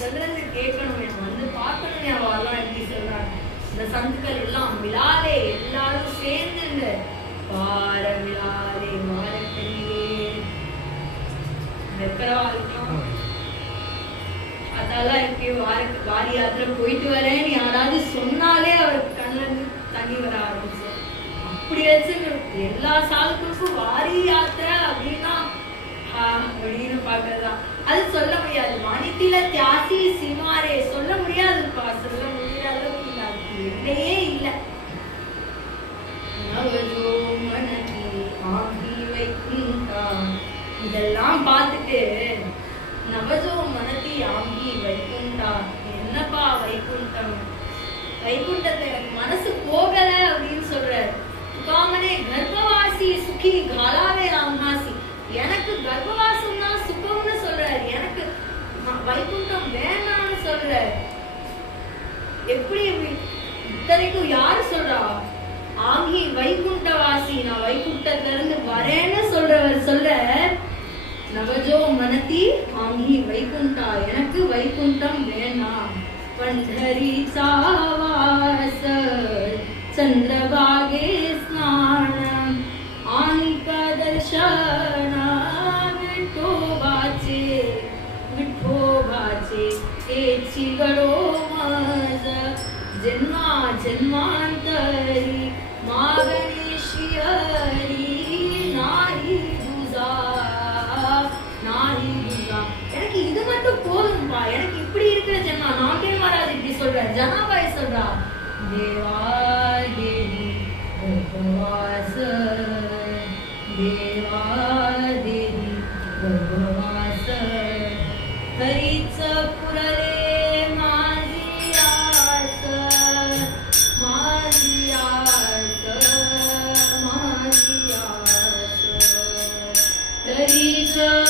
சொல்றது கேட்கணும், வந்து பார்க்கணும். அவெல்லாம் எப்படி சொல்றாங்க இந்த சந்துக்கள் எல்லாம் விழாலே எல்லாரும் சேர்ந்து வார விழாலே வாரத்திலே அதெல்லாம் இருக்கு. வாரி யாத்திரை போயிட்டு வரேன்னு யாராவது சொன்னாலே அவருக்கு கண்ணிலிருந்து தண்ணி வர ஆரம்பிச்சு. அப்படி வச்சு எல்லா சாதுக்களுக்கும் வாரி யாத்திரை அப்படின்னா அப்படின்னு பாக்குறதுதான். அது சொல்ல முடியாது. மணித்தில தியாசி சிமாரே சொல்ல முடியாதுப்பா, சொல்ல முடியாத அளவுக்கு இல்லை, அதுக்கு இல்லையே இல்லை. இதெல்லாம் பார்த்துட்டு நவஜோ மனதி ஆங்கி வைகுண்டா, என்னப்பா வைகுண்டம், வைகுண்டத்தை எனக்கு மனசு போகல அப்படின்னு சொல்ற துகாமனே. கர்ப்பவாசி சுகி காலாவே ராம்நாசி, எனக்கு கர்ப்பவாசம் தான் சுகம்னு சொல்றாரு, எனக்கு வைகுண்டம் வேண்டாம்னு சொல்றாரு. எப்படி இத்தனைக்கும் யாரு சொல்றா? ஆங்கி வைகுண்டவாசி, நான் வைகுண்டத்துல இருந்து வரேன்னு சொல்றவர் சொல்ல நவஜோ மனதி ஆங்கி வைகுண்டா, எனக்கு வைகுண்டம் வேண்டாம். பண்டரி சாவாச சந்திரபாகே ஸ்நானம் ஆனிக தர்ஷன விட்டோபாச்சே விட்டோபாச்சே ஏச்சி கடோ மஜ ஜன்மா ஜன்மாந்தரி மாகணேஷ்யரி நாரி துசா நாரி துசா. எனக்கு இது மட்டும் போதும்பா, எனக்கு இப்படி இருக்கிற ஜன்மா. நாகே மகாராஜ் இப்படி சொல்ற, ஜனாபாய் சொல்றா தேவா தேவி கர்ப்பவாச தேவா தேவி கர்ப்பவாச ஹரிச்ச புரரே Hare